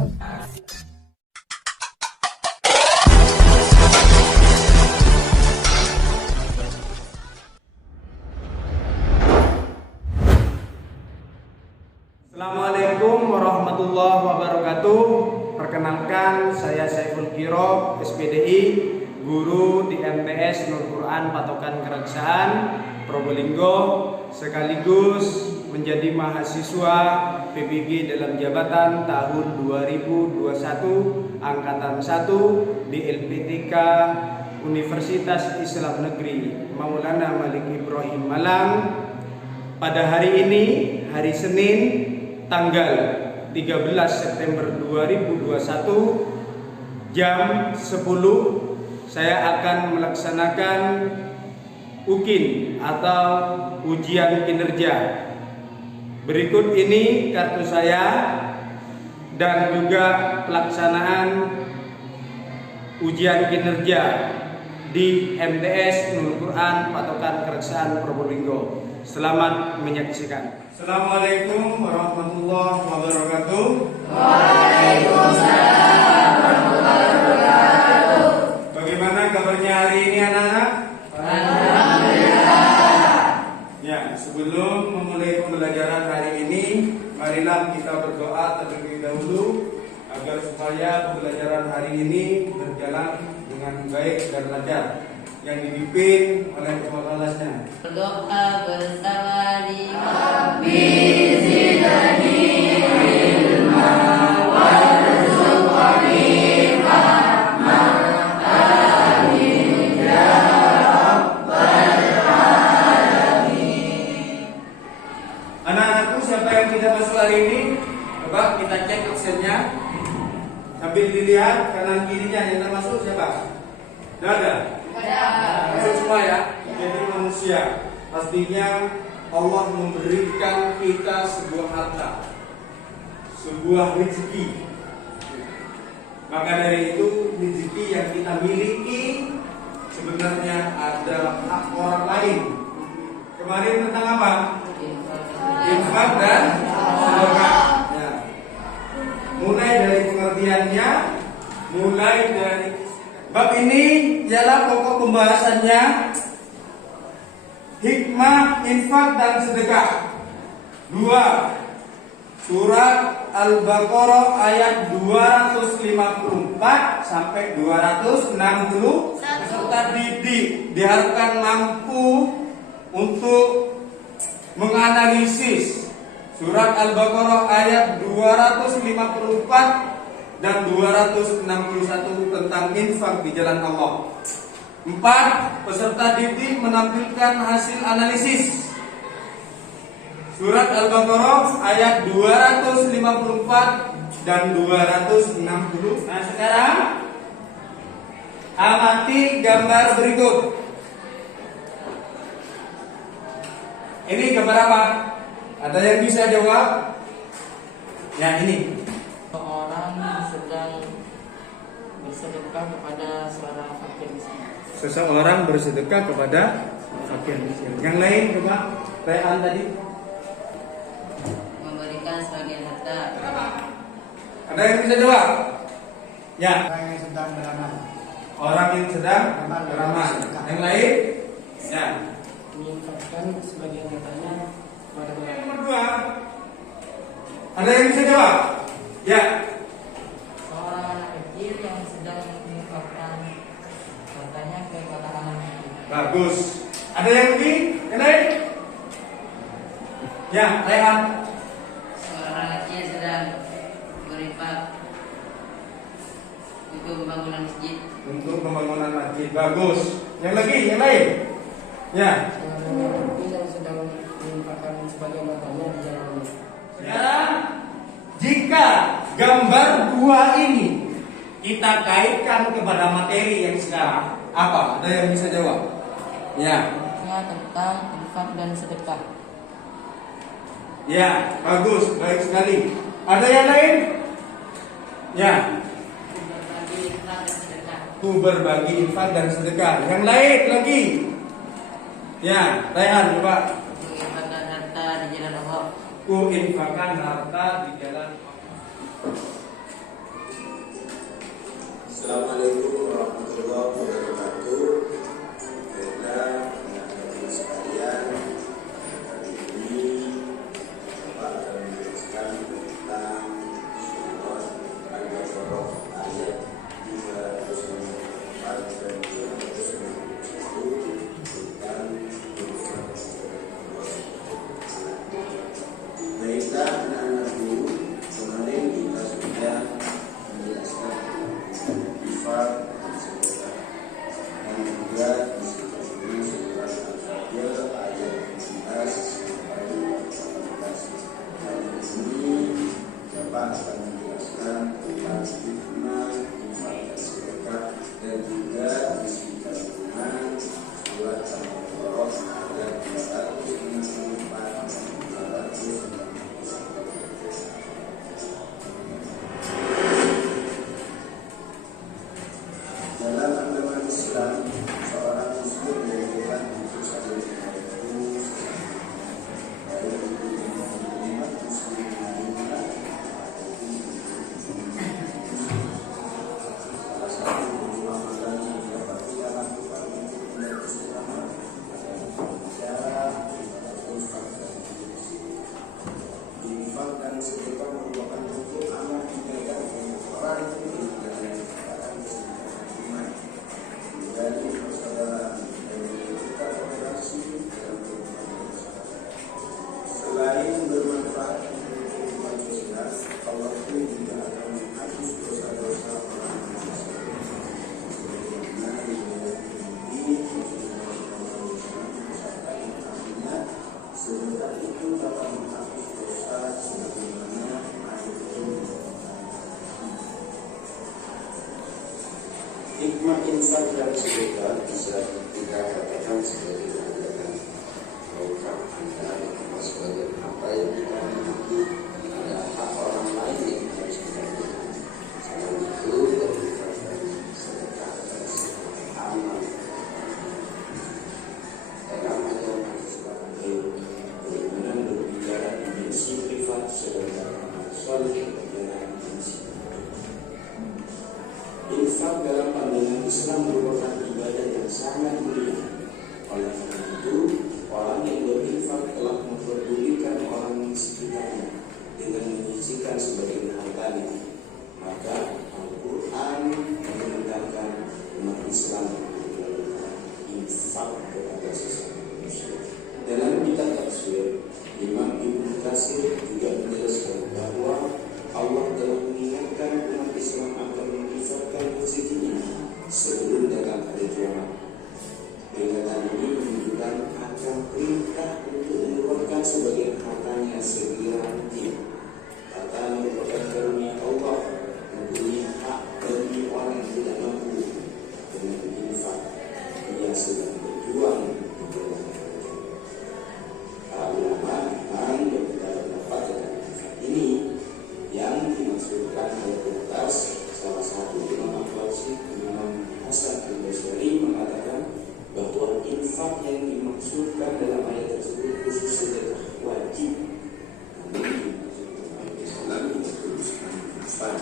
Assalamualaikum warahmatullahi wabarakatuh. Perkenalkan, saya Saiful Kirop, SPDI, guru di MTS Nur Quran Patokan Keraksaan, Probolinggo, sekaligus menjadi mahasiswa PBG dalam jabatan tahun 2021 Angkatan 1 di LPTK Universitas Islam Negeri Maulana Malik Ibrahim Malang. Pada hari ini, hari Senin, tanggal 13 September 2021 jam 10 saya akan melaksanakan UKIN atau ujian kinerja. Berikut ini kartu saya dan juga pelaksanaan ujian kinerja di MTS Nur Quran Patokan Keraksaan Probolinggo. Selamat menyaksikan. Assalamualaikum warahmatullahi wabarakatuh. Waalaikumsalam warahmatullahi wabarakatuh. Bagaimana kabarnya hari ini anak-anak? Alhamdulillah. Ya, sebelum memulai pembelajaran hari ini, marilah kita berdoa terlebih dahulu agar supaya pembelajaran hari ini berjalan dengan baik dan lancar, yang dipimpin oleh kepala-kelasnya. Berdoa bersama di Rabbi zidni ilma warzuqni fahma amin ya rabbal alamin. Anak-anakku, siapa yang tidak masuk hari ini? Coba kita cek absennya. Sambil dilihat kanan kirinya yang tidak masuk siapa? Tidak ada. Masuk semua ya. Jadi manusia, pastinya Allah memberikan kita sebuah harta, sebuah rezeki. Maka dari itu rezeki yang kita miliki sebenarnya adalah hak orang lain. Kemarin tentang apa? Infak dan sedekah. Ya. Mulai dari pengertiannya, mulai dari bab ini ialah pokok pembahasannya hikmah infak dan sedekah. 2. Surat Al-Baqarah ayat 254 sampai 260. Peserta didik diharapkan mampu untuk menganalisis surat Al-Baqarah ayat 254 dan 261 tentang infak di jalan Allah. 4. Peserta didik menampilkan hasil analisis surat Al-Baqarah ayat 254 dan 260. Nah, sekarang amati gambar berikut. Ini gambar apa? Ada yang bisa jawab? Ya, ini. Seorang sedang bersedekah kepada seorang fakir miskin. Seseorang bersedekah kepada fakir miskin. Yang lain coba, Rehan tadi. Memberikan sebagian harta. Ada yang bisa jawab? Ya. Orang yang sedang beramal. Orang yang sedang beramal. Yang lain? Ya. Menginfakkan sebagian hartanya kepada orang. Yang nomor 2. Ada yang bisa jawab? Ya. Seorang anak kecil yang sedang menginfakkan hartanya kepada anak kecil. Bagus. Ada yang lebih? Yang lain? Ya, Rehan. Seorang anak kecil sedang berinfak untuk pembangunan masjid. Untuk pembangunan masjid. Bagus. Yang lagi? Yang lain? Ya. Seorang anak kecil yang sedang menginfakkan sebagian hartanya di jalan Allah. Sekarang, jika gambar 2 ini kita kaitkan kepada materi yang sekarang, apa? Ada yang bisa jawab? Ya. Tentang infak dan sedekah. Ya, bagus, baik sekali. Ada yang lain? Ya. Berbagi infak dan sedekah. Ku berbagi infak dan sedekah. Yang lain lagi? Ya, Rayhan coba. Menginfakkan harta di jalan Allah. Ku infakkan harta di jalan Allah. Cuma infak dan sedekah bisa kita katakan sebagai kegiatan program Anda atau sebagai apa yang kita miliki. Ada hak orang lain yang harus kita berikan. Selain itu, berinfak dan sedekah adalah sebuah amal dalam agama Islam. Bagaimana berbicara dimensi privat sedekah amal soleh dalam dimensi infak dalam pandangan Islam merupakan ibadah yang sangat mulia. Oleh karena itu, orang yang berinfak telah memperdulikan orang di sekitarnya dengan menyisihkan sebagian hartanya. Maka Al-Quran memerintahkan umat Islam melakukan infak kepada sesama manusia. Dalam kitab tafsir, Imam Ibnu Katsir juga menjelaskan bahwa Allah telah mengingatkan umat Islam akan menginfakkan rezekinya sebelum datang hari kiamat. Peringatan ini menunjukkan akan perintah untuk mengeluarkan sebagian hartanya segera mungkin. Harta merupakan karunia Allah, mempunyai hak bagi orang yang tidak mampu dengan infak. Ia sedang berjuang untuk mendapatkan. Para ulama memang berbeda pendapat tentang infak ini. Yang dimaksudkan oleh atas salah satu ulama klasik Imam Hasan al-Basri mengatakan bahwa infak yang dimaksudkan dalam ayat tersebut khusus sedekah wajib. Namun dimaksudkan Islam dituliskan infak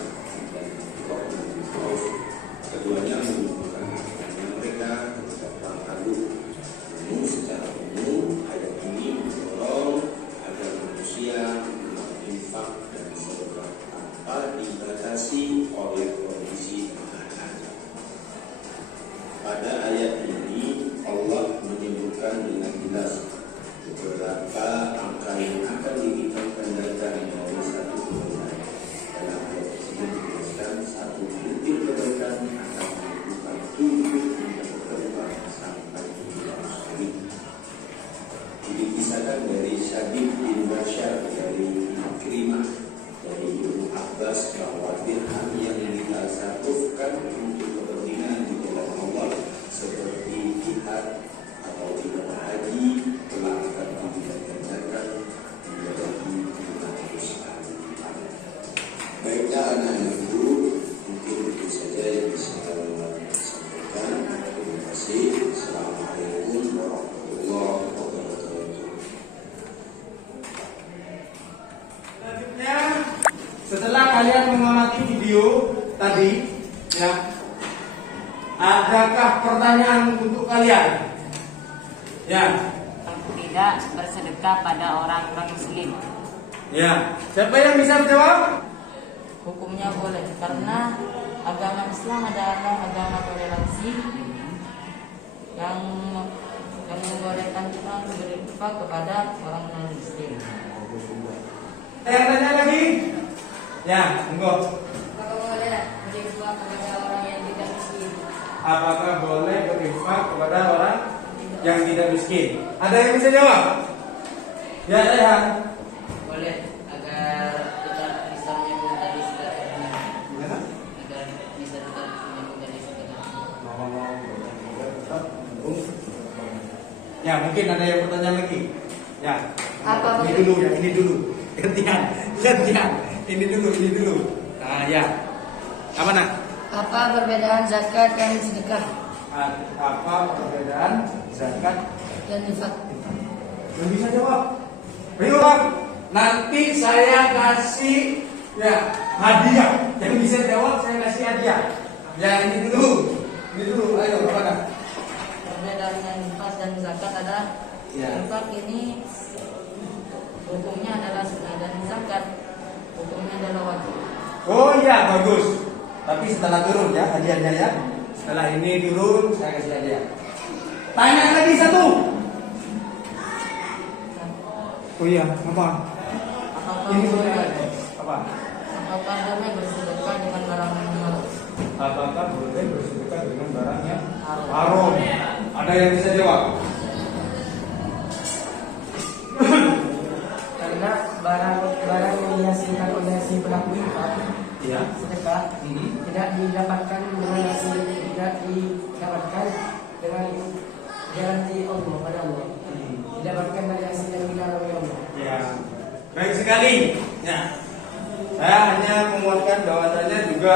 dan infak dan infak keduanya merupakan hartanya mereka tidak terlalu. Namun secara umum ayat ini mendorong agar manusia infak dan sedekah tanpa dibatasi oleh kondisi keadaan. Pada ayat ini Allah menyebutkan dengan jelas beberapa angka yang akan dilipat gandakan dari satu kebaikan. Dalam ayat tersebut dijelaskan satu butir kebaikan akan menimbulkan 7 hingga berkembang sampai 700 kali. Dikisahkan dari Syabib bin Bashar dari Ikrimah dari Ibnu Abbas bahwa dirham yang ditasarrufkan untuk kepentingan di dalam Allah seperti jihad atau ibadah haji telah akan digandakan menjadi 500 kali lipat. Baiklah anak-anakku, mungkin itu saja yang bisa saya sampaikan. Terima kasih. Assalamualaikum warahmatullahi wabarakatuh. Selanjutnya, setelah kalian mengamati video tadi, ya, adakah pertanyaan untuk kalian? Ya, Tidak bersedekah pada orang muslim. ya. Siapa yang bisa menjawab? Hukumnya boleh karena agama Islam adalah agama toleransi yang membolehkan kita untuk berinfak kepada orang non muslim. Ada yang tanya lagi? Ya, monggo. Apakah boleh berinfak kepada orang yang tidak miskin? Apakah boleh berinfak kepada orang yang tidak miskin? Ada yang bisa jawab? Ya, Rehan. Boleh agar kita bisa menyambung tadi sedekah. Gimana? Agar bisa kita menyambung tadi sedekah. Ya, mungkin ada yang bertanya lagi. Ya. Apa ini dulu ya, ini dulu. Gantian. Ini dulu. Nah, ya. Apa nak? Apa perbedaan zakat dan sedekah Apa perbedaan zakat? dan infak? Yang bisa jawab? Ayo Bang. Nanti saya kasih ya hadiah. Yang bisa jawab saya kasih hadiah. Ya, ini dulu. Ayo, apa nak? Perbedaan infak dan zakat adalah Ya. infak ini hukumnya adalah sunnah dan zakat hukumnya adalah wajib. Oh iya, bagus. Tapi setelah turun ya hadiahnya ya. Setelah ini turun saya kasih hadiah. Tanya lagi satu. Oh iya, apa? Apakah Ini boleh apa? apakah boleh bersedekah dengan barang yang halal? Apakah boleh bersedekah dengan barang yang haram? Ada yang bisa jawab? Karena barang yang dihasilkan oleh si pelaku infak Iya. sedekah tidak didapatkan dengan hasil tidak didapatkan dengan garansi Allah pada Allah, didapatkan dari hasil yang dilarang oleh Allah. Ya, baik sekali. Ya, saya hanya menguatkan bahwasannya juga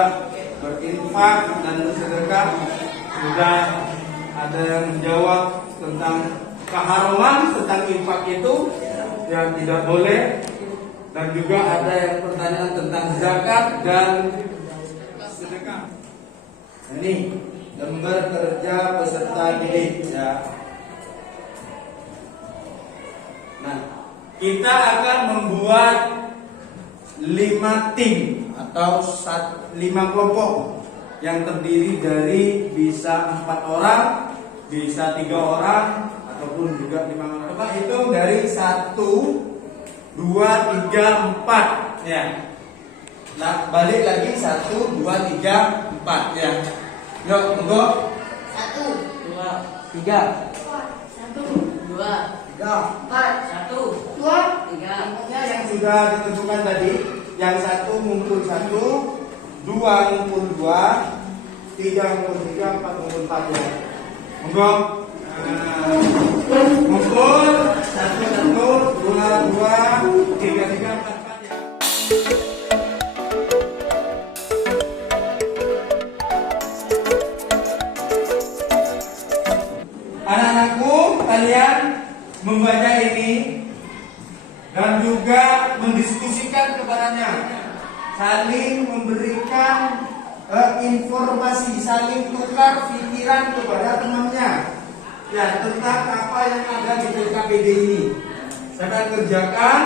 berinfak dan bersedekah sudah ada yang menjawab tentang keharuman tentang infak itu yang tidak boleh, dan juga ada yang pertanyaan tentang zakat dan sedekah. Ini lembar kerja peserta didik ya. Nah, kita akan membuat 5 tim atau 5 kelompok yang terdiri dari bisa 4 orang, bisa 3 orang, ataupun juga 5 orang. Coba hitung dari 1, 2, 3, 4 ya. Nah, balik lagi 1, 2, 3, 4 ya. Yuk, monggo. 1, 2, 3, 2, 4, 1, 2, 3. Pokoknya yang sudah ditentukan tadi, yang 1 ngumpul 1, 2 ngumpul 2, 3 ngumpul 3, 4 ngumpul 4 ya. Monggo. Ngumpul 1, 1, 2, 2, 3, 3, 4, 4 ya. Anak-anakku, kalian membaca ini dan juga mendiskusikan kepadanya, saling memberikan informasi, saling tukar pikiran kepada temannya ya tentang apa yang ada di PKPD ini. Saya akan kerjakan,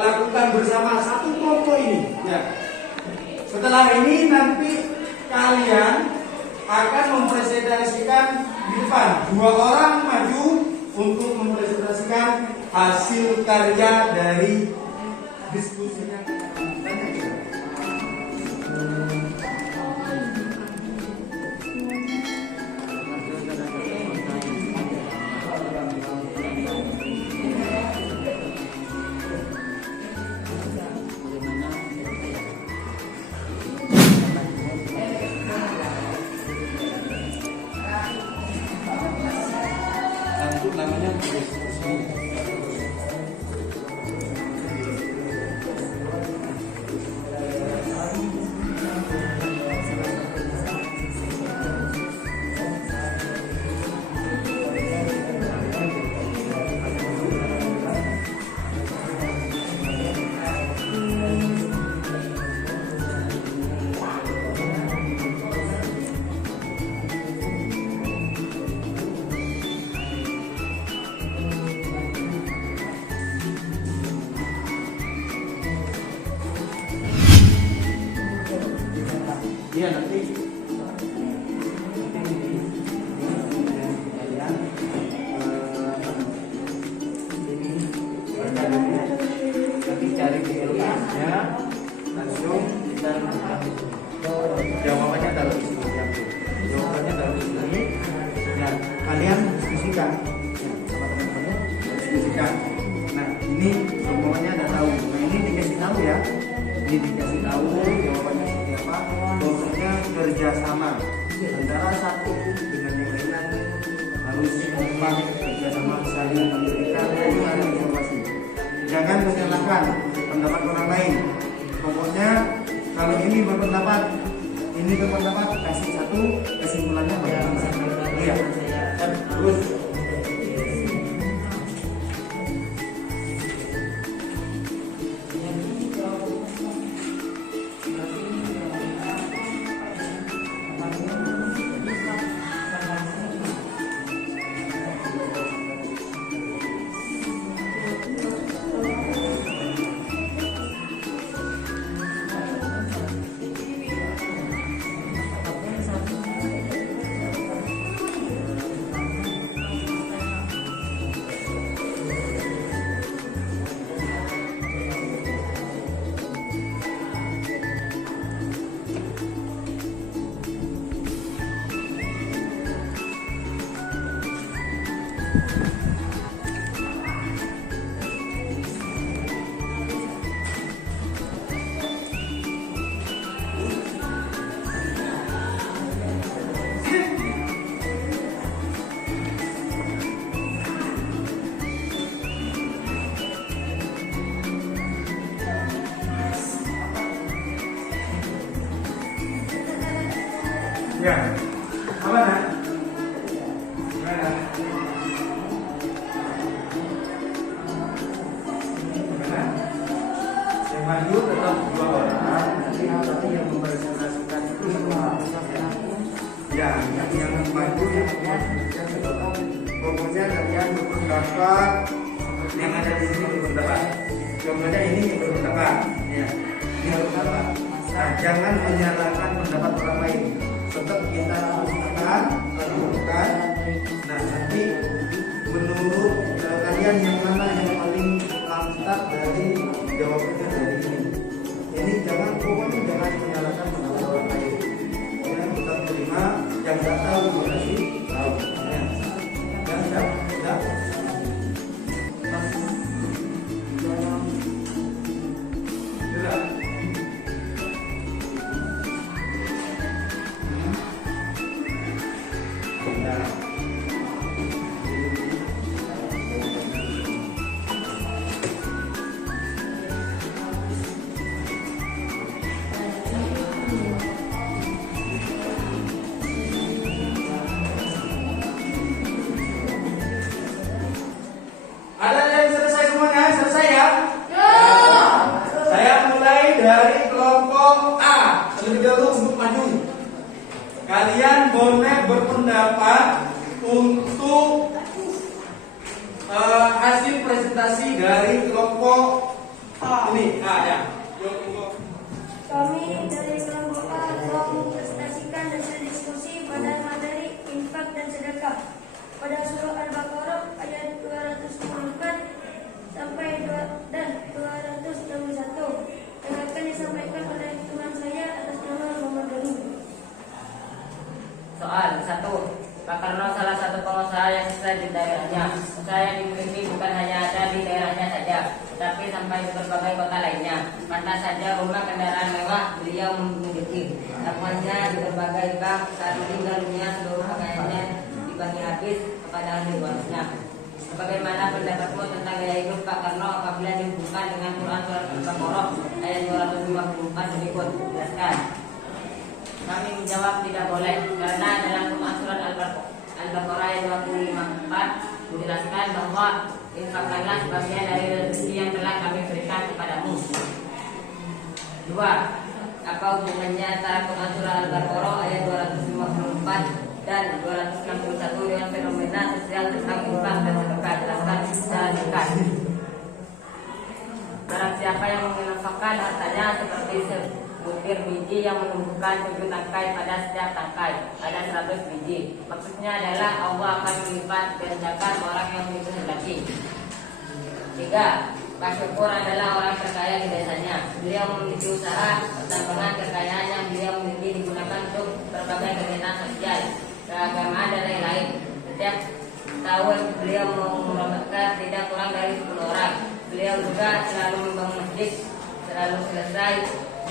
lakukan bersama satu kelompok ini ya. Setelah ini nanti kalian akan mempresentasikan di depan, 2 orang maju untuk mempresentasikan hasil karya dari diskusinya. Namanya iya nanti nanti cari di LKS-nya langsung kita jawabannya taruh di sini ya. Jawabannya taruh di sini. Nah, kalian diskusikan ya, sama teman-temannya diskusikan. Nah, ini semuanya udah tahu. Nah, ini dikasih tahu ya. Ini dikasih tahu jawabannya seperti apa. Pokoknya kerjasama antara satu dengan yang lainnya harus kompak, kerjasama saling memberikan informasi. Jangan menyalahkan pendapat orang lain. Pokoknya kalau ini berpendapat, ini berpendapat, kasih satu kesimpulannya bagaimana? Iya. Terus Ya. Apa nak? Gimana? Gimana? Yang maju tetap 2 orang. Tapi yang mempresentasikan itu semua. Ya, yang maju yang pokoknya kalian berpendapat yang ada di sini berpendapat. Contohnya ini yang berpendapat. Ya, ini berpendapat. Nah, jangan menyalahkan pendapat orang lain. Tetap kita lakukan. Nah, nanti menurut kalian yang mana yang paling mantap dari jawabannya dari ini. Ini pokoknya jangan menyalahkan pendapat orang lain. Yang kita terima, yang tidak tahu dikasih tahu. Ya, sudah. Sudah. Ada yang selesai semuanya? Selesai ya? Saya mulai dari kelompok A. Terlebih dahulu untuk maju. Kalian boleh berpendapat untuk hasil presentasi dari kelompok ini. A ya. Yuk, tunggu. Kami dari kelompok A telah mempresentasikan hasil diskusi pada materi infak dan sedekah pada surah Al-Baqarah ayat 264 sampai 261 yang akan disampaikan oleh teman saya atas nama Muhammad Doni. Soal 1. Pak Karno salah satu pengusaha yang sukses di daerahnya. Usaha yang dimiliki bukan hanya ada di daerahnya saja, tetapi sampai di berbagai kota lainnya. Pantas saja rumah kendaraan mewah beliau memiliki. Tabungannya di berbagai bank, saat meninggal dunia seluruh kekayaannya dibagi habis kepada ahli warisnya. Bagaimana pendapatmu tentang gaya hidup Pak Karno apabila dihubungkan dengan Quran Surat Al-Baqarah ayat 254 berikut? Jelaskan. Kami menjawab tidak boleh karena dalam Quran Surat Al-Baqarah ayat 254 menjelaskan bahwa infakkanlah sebagian dari rezeki yang telah kami berikan kepadamu. 2. Apa hubungannya antara Quran Surah Al-Baqarah ayat 254 dan 261 dengan fenomena sosial tentang infak dan sedekah? Jelaskan secara singkat. Barang siapa yang menginfakkan hartanya seperti sebutir biji yang menumbuhkan 7 tangkai pada setiap tangkai, ada 100 biji. Maksudnya adalah Allah akan melipat gandakan orang yang dikehendaki. 3. Pak Syukur adalah orang terkaya di desanya. Beliau memiliki usaha pertambangan. Kekayaan yang beliau miliki digunakan untuk berbagai kegiatan sosial, keagamaan dan lain-lain. Setiap tahun beliau mengobatkan tidak kurang dari 10 orang. Beliau juga selalu membangun masjid, selalu selesai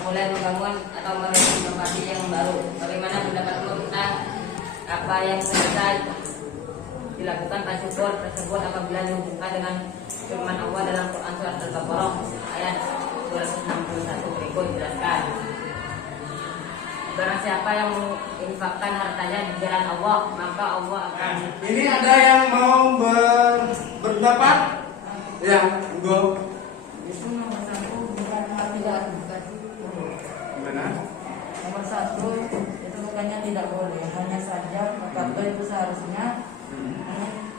mulai membangun atau merenovasi yang baru. Bagaimana pendapatmu tentang apa yang selesai dilakukan Pak Syukur tersebut apabila dihubungkan dengan firman Allah dalam Quran Surat Al-Baqarah ayat 261 berikut? Jelaskan. Barang siapa yang menginfakkan hartanya di jalan Allah, maka Allah akan. Ini ada yang mau berpendapat? Ya, go. Itu nomor 1 bukan tidak Gimana? Nomor 1 itu bukannya tidak boleh, hanya saja kata itu seharusnya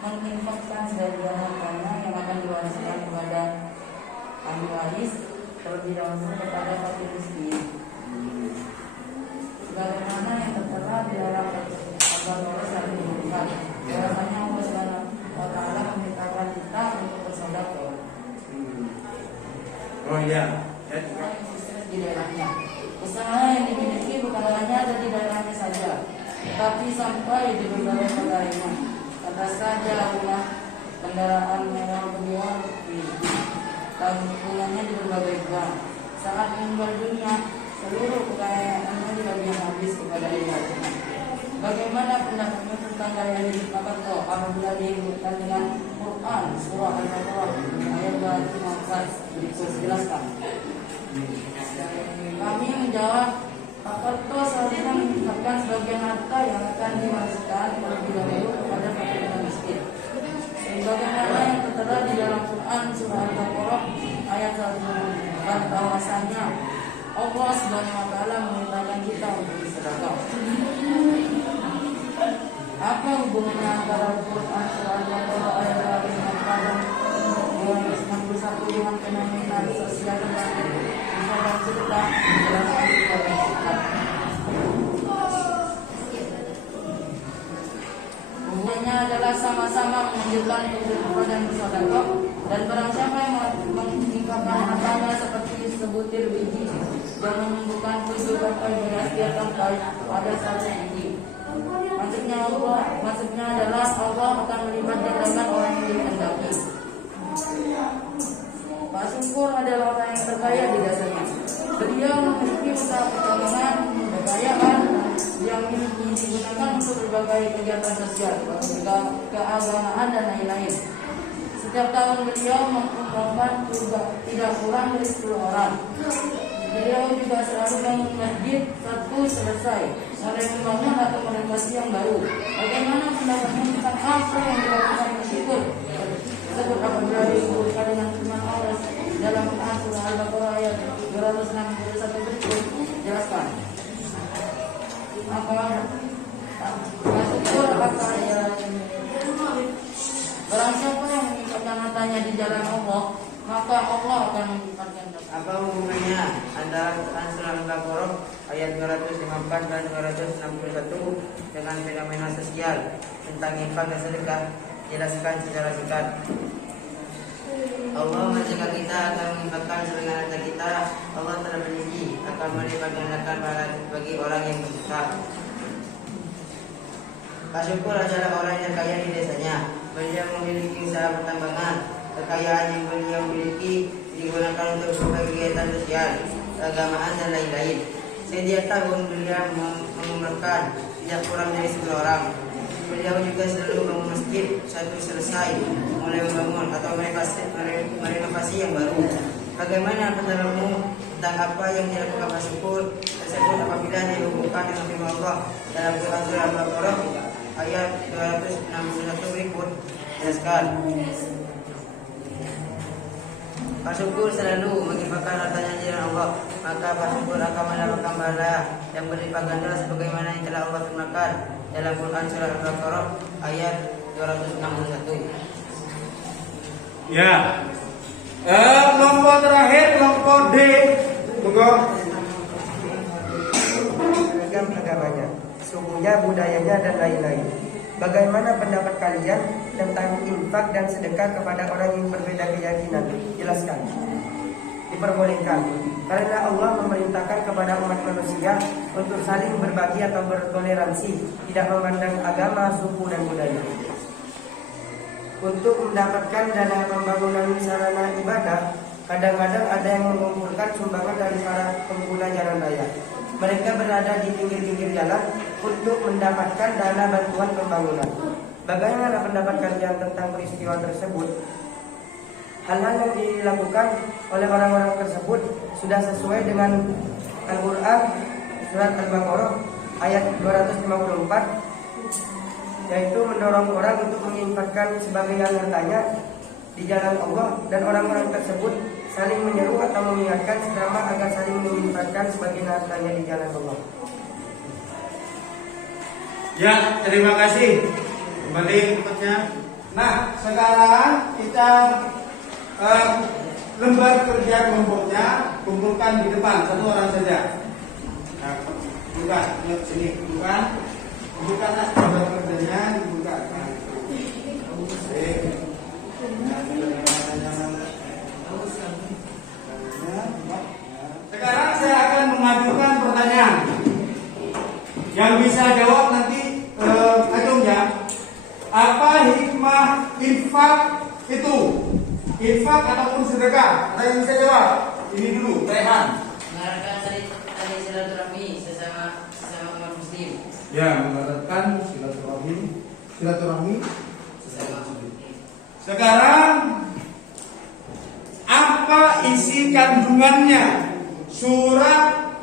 menginfakkan sebagian hartanya yang akan diwariskan kepada ahli waris, terlebih dahulu kepada fakir miskin. Sebagaimana yang tertera di dalam Al-Baqarah 124, bahwasanya Allah Subhanahu wa Ta'ala memerintahkan kita untuk bersedekah. Oh iya. Di daerahnya. Usaha yang dimiliki bukan hanya ada di daerahnya saja, tetapi sampai di berbagai kota lainnya. Kata saja rumah kendaraan mewah beliau tabungannya di berbagai bank. Saat meninggal dunia, seluruh kekayaannya dibagi habis kepada ayahnya. Bagaimana pendapatmu tentang gaya hidup Pak Karno apabila dihubungkan dengan Quran Surah Al-Baqarah ayat 254 berikut? Jelaskan. Kami menjawab, Pak Karno seharusnya menginfakkan sebagian harta Allah Subhanahu wa taala memerintahkan kita untuk bersedekah. Apa hubungannya antara Al-Quran surah Al-Baqarah ayat 261 dengan fenomena sosial dan misalkan sedekah dalam kehidupan? Hubungannya adalah sama-sama menunjukkan kebutuhan dan bersedekah, dan barang siapa yang menginfakkan hartanya seperti sebutir biji dan menumbuhkan 7 bangkai beras di atas ada 1 biji. Maksudnya adalah Allah akan melipat gandakan orang yang dikehendaki. Pak Syukur adalah orang yang terkaya di dasarnya. Beliau memiliki usaha pertambangan, kekayaan yang digunakan untuk berbagai kegiatan sosial, keagamaan dan lain-lain. Setiap tahun beliau mengumpulkan tidak kurang dari 10 orang. Beliau juga selalu bangun masjid satu selesai, mulai membangun atau merenovasi yang baru. Bagaimana pendapatnya tentang apa yang dilakukan Pak Syukur? Tersebut apabila dihubungkan dengan firman Allah dalam Quran surah Al-Baqarah ayat 261 berikut, jelaskan. Pak Syukur apakah ya? Barang siapa yang menginfakkan hartanya di jalan Allah, maka Allah akan menginfakkan. Apa hubungannya antara Quran surah Al-Baqarah ayat 254 dan 261 dengan fenomena sosial tentang infak dan sedekah? Jelaskan secara singkat. Allah mencegah kita akan menginfakkan sebagian harta kita. Allah telah berjanji akan melipat gandakan bagi orang yang bersedekah. Pak Syukur adalah orang yang kaya di desanya. Beliau memiliki usaha pertambangan. Kekayaan yang beliau miliki digunakan untuk berbagai kegiatan sosial, keagamaan dan lain-lain. Setiap tahun beliau mengumrahkan tidak kurang dari 10 orang. Beliau juga selalu bangun masjid satu selesai, mulai membangun atau merenovasi yang baru. Bagaimana pendapatmu tentang apa yang dilakukan Pak Syukur tersebut apabila dihubungkan dengan firman Allah dalam Quran surah Al-Baqarah ayat 261 berikut? Jelaskan. Pak Syukur selalu menginfakkan hartanya di jalan Allah, maka Pak Syukur akan mendapatkan pahala yang berlipat ganda sebagaimana yang telah Allah firmankan dalam Quran surah Al-Baqarah ayat 261. Ya. Kelompok terakhir, kelompok D. Monggo. Beragam agamanya, sukunya, budayanya dan lain-lain. Bagaimana pendapat kalian tentang infak dan sedekah kepada orang yang berbeda keyakinan? Jelaskan. Diperbolehkan karena Allah memerintahkan kepada umat manusia untuk saling berbagi atau bertoleransi, tidak memandang agama, suku dan budaya. Untuk mendapatkan dana pembangunan sarana ibadah, kadang-kadang ada yang mengumpulkan sumbangan dari para pengguna jalan raya. Mereka berada di pinggir-pinggir jalan untuk mendapatkan dana bantuan pembangunan. Bagaimana pendapat kalian tentang peristiwa tersebut? Hal-hal yang dilakukan oleh orang-orang tersebut sudah sesuai dengan Al-Quran surat Al-Baqarah ayat 254, yaitu mendorong orang untuk menginfakkan sebagian hartanya di jalan Allah, dan orang-orang tersebut saling menyeru atau mengingatkan sesama agar saling menginfakkan sebagian hartanya di jalan Allah. Ya, terima kasih. Kembali berikutnya. Nah, sekarang kita lembar kerja kelompoknya kumpulkan di depan, satu orang saja. Nah, buka, yuk sini, buka. Bukanlah lembar kerjanya, dibuka. Sekarang saya akan mengajukan pertanyaan. Yang bisa jawab nanti ya. Apa hikmah infak itu? Infak ataupun sedekah? Ada yang bisa jawab? Ini dulu, Rehan. Mengarahkan tali silaturahmi sesama umat muslim. Ya, mengarahkan silaturahmi Sesama muslim. Sekarang apa isi kandungannya? Surat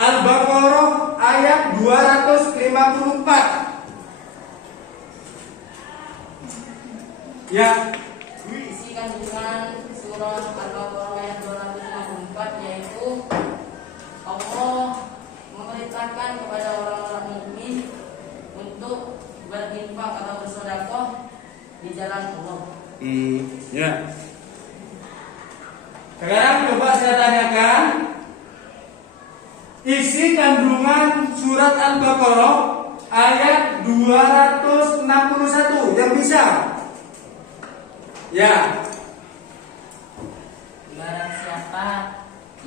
Al-Baqarah ayat 254. Ya. Isi kandungan surah Al-Baqarah ayat 254 yaitu jalan Allah. Ya. Sekarang coba saya tanyakan isi kandungan surat Al-Baqarah ayat 261 yang bisa. Ya. Barang siapa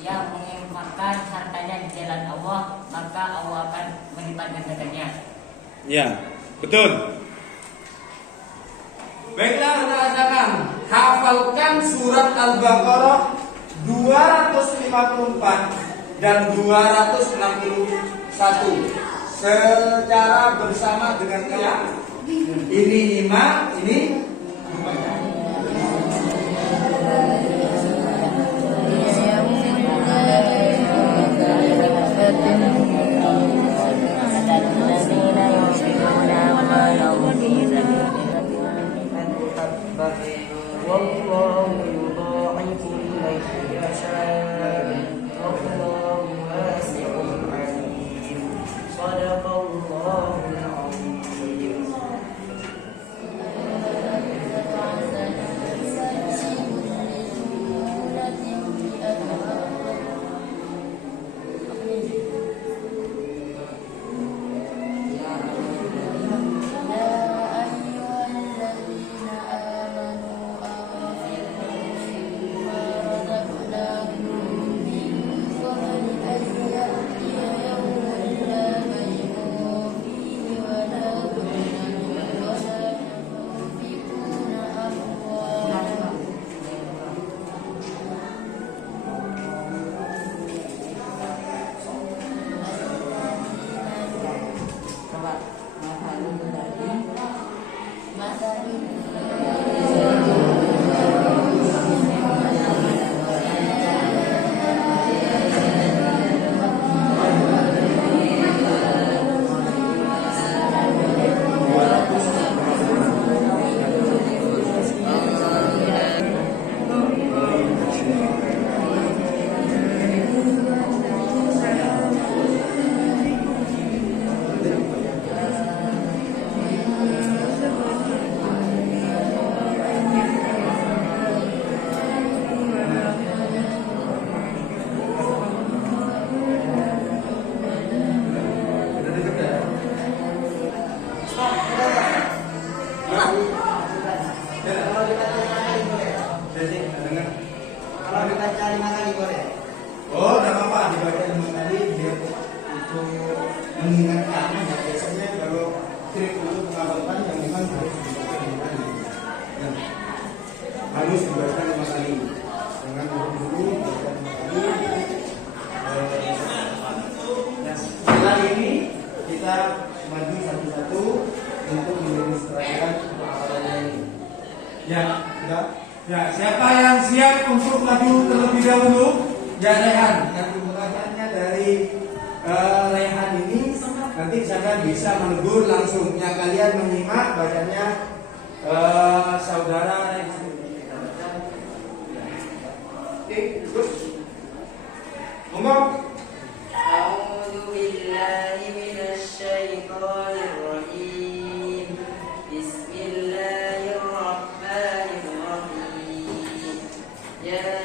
yang menginfakkan hartanya di jalan Allah, maka Allah akan melipat gandakannya. Ya, betul. Baiklah, kita katakan hafalkan surat Al-Baqarah 254 dan 261 secara bersama dengan kalian. Ini 5, ini 4. والله يضاعف لمن يشاء والله واسع عليم صدق الله العظيم. Kalau kita cari makan boleh. Oh, tidak apa-apa dibaca 5 kali biar itu mengingatkan. Ya, biasanya kalau trik untuk menghafalkan yang memang harus dibaca 5 kali. Ya. Harus dibaca 5 kali. Jangan dulu dibaca 5 kali. Setelah ini kita maju satu-satu untuk mengilustrasikan penghafalannya ini. Ya, sudah. Ya, siapa yang siap untuk maju terlebih dahulu? Ya, Rehan. Yang pembacaannya dari Rehan ini nanti saya bisa menegur langsung. Yang kalian menyimak bacanya saudara Rehan. Oke, terus ngomong. أعوذ بالله من الشيطان الرجيم بسم الله الرحمن الرحيم يا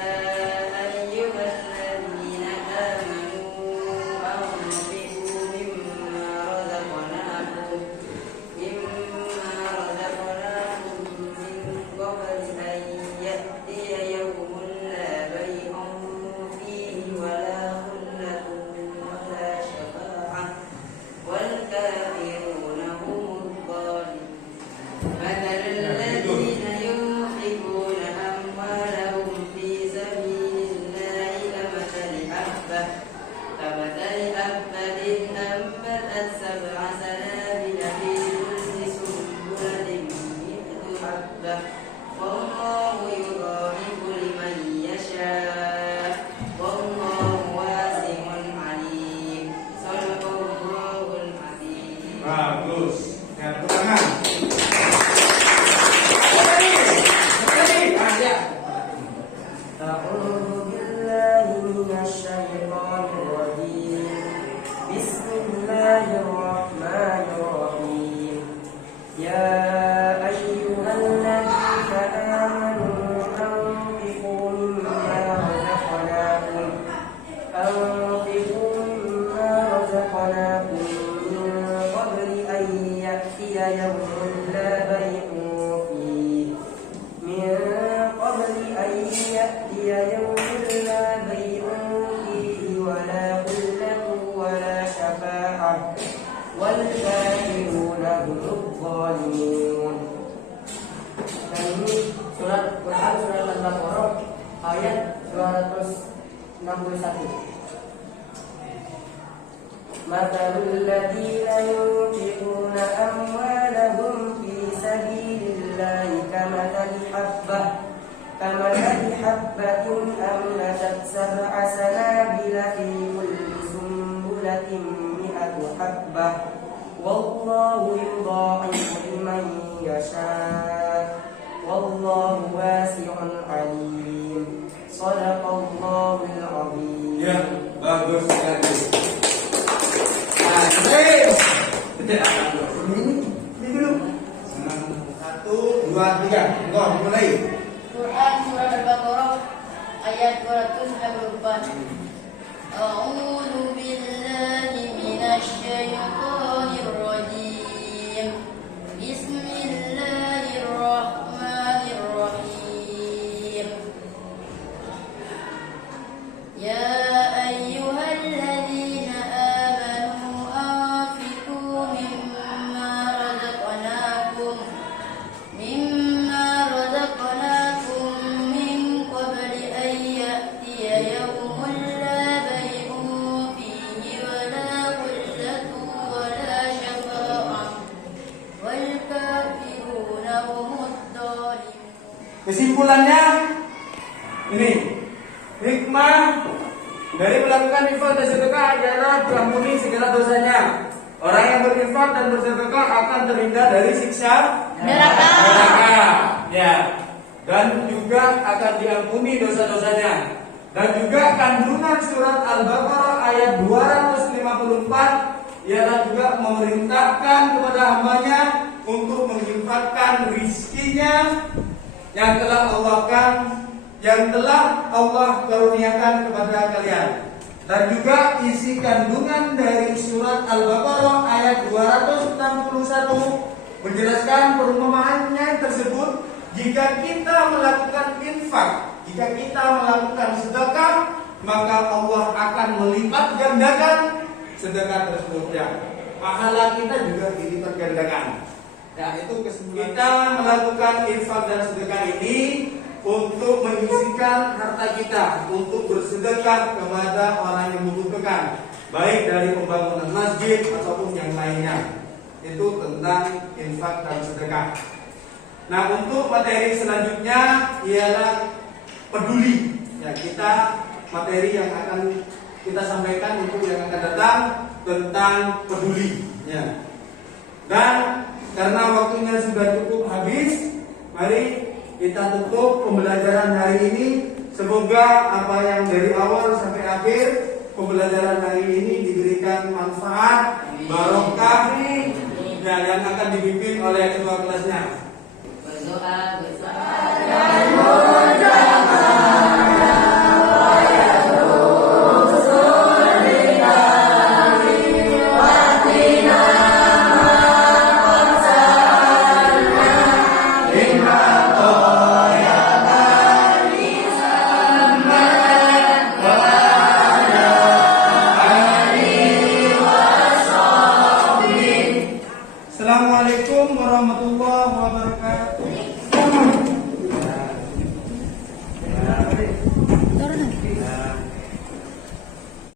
أيها الذين آمنوا أنفقوا مما رزقناكم من قبل أن يأتي يوم لا بيع فيه ولا خلة ولا شفاعة والكافرون هم الظالمون مثل الذين ينفقون أموالهم في سبيل الله كمثل حبة أنبتت 7 سنابل في كل سنبلة 100 حبة والله يضاعف لمن يشاء والله واسع عليم صدق الله العظيم. Bagus. Ya, tangan. أعوذ بالله من الشيطان الرجيم بسم الله الرحمن الرحيم يا أيها الذين يوم لا بيع فيه من قبل أن يأتي يوم لا بيع فيه ولا خلة ولا شفاعة والكافرون هم الظالمون. Dan ini surat Quran surat Al-Baqarah ayat 261. مثل الذين ينفقون أموالهم في سبيل الله كمثل حبة أنبتت 7 سنابل في كل سنبلة 100 حبة والله يضاعف لمن يشاء والله واسع عليم. صدق الله العظيم. Ya, bagus sekali. Ini dulu. 1, 2, 3. Engkau mulai. Quran Surat Al-Baqarah ayat 294. A'udzu billahi minasy syaithanir rajim. Bismillahirrahmanirrahim. Ya ayyuhalladzina amanu anfiqu mimma razaqnakum min qabli an ya'tiya yawmun la bay'un fihi wa la khullatun wa la shafa'ah wal kafiruna humud dhalimun. Kesimpulannya ini, hikmah dari melakukan infak dan sedekah adalah diampuni segala dosanya. Orang yang berinfak dan bersedekah akan terhindar dari siksa Neraka. Ya. Dan juga akan diampuni dosa-dosanya. Dan juga kandungan surat Al-Baqarah ayat 254 ialah juga memerintahkan kepada hambanya untuk menginfakkan rizkinya yang telah Allah karuniakan kepada kalian. Dan juga isi kandungan dari surat Al-Baqarah ayat 261 menjelaskan perumpamaannya tersebut. Jika kita melakukan infak, jika kita melakukan sedekah, maka Allah akan melipat gandakan sedekah tersebut. Ya, pahala kita juga dilipat gandakan. Ya, itu kesimpulan. Kita melakukan infak dan sedekah ini untuk menyisihkan harta kita, untuk bersedekah kepada orang yang membutuhkan, baik dari pembangunan masjid ataupun yang lainnya. Itu tentang infak dan sedekah. Nah, untuk materi selanjutnya ialah peduli. Ya, kita materi yang akan kita sampaikan untuk yang akan datang tentang peduli. Ya. Dan karena waktunya sudah cukup habis, mari kita tutup pembelajaran hari ini. Semoga apa yang dari awal sampai akhir pembelajaran hari ini diberikan manfaat, barokah, dan yang akan dibimbing oleh ketua kelasnya. Berdoa